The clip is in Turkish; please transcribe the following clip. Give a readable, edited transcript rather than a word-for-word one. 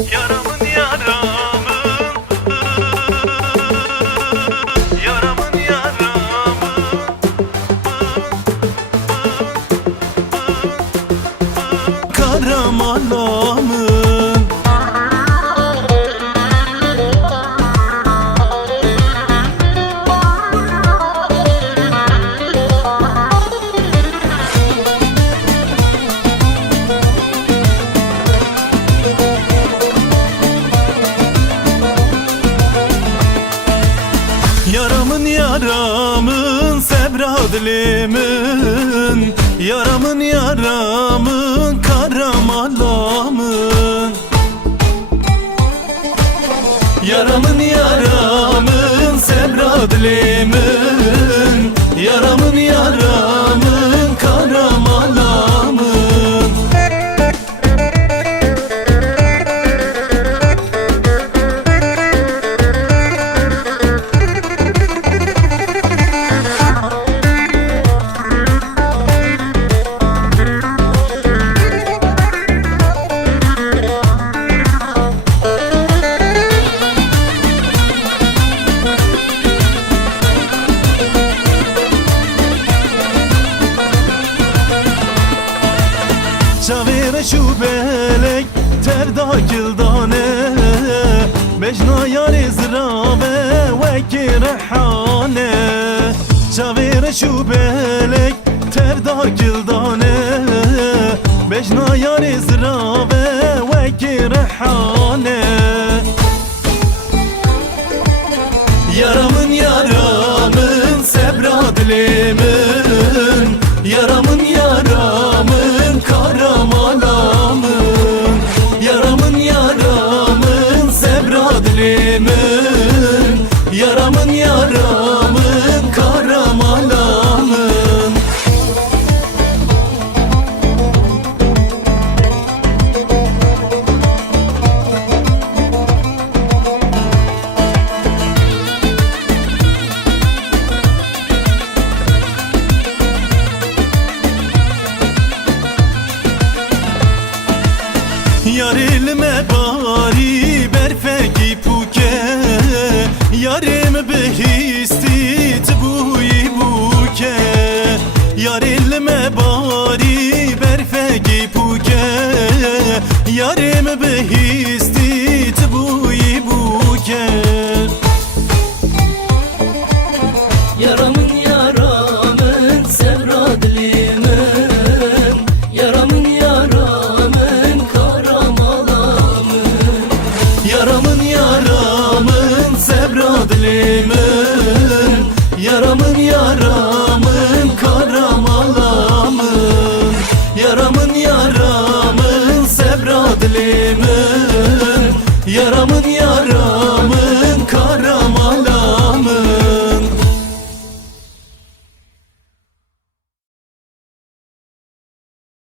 Yaramın yaramın, yaramın yaramın, Karamalamın. Yaramın yaramın sebradlimin, yaramın yaramın karamalamın. Yaramın yaramın sebradlimin, yaramın yaramın karamalamın. Çavere şu belek tevda gildane, Mecna yari zirabe veki rehane. Çavere şu belek tevda gildane, Mecna yari zirabe veki rehane. Yaramın yaramın sebradlimin, yaramın yaramın karamalamın. Yaramın yaramın sebradlimin, yaramın yaramın karamalamın. Yar ilme bari berfeki puke, yarim behistit buyi buke. Yar ilme bari berfeki puke, yarim behistit buyi buke.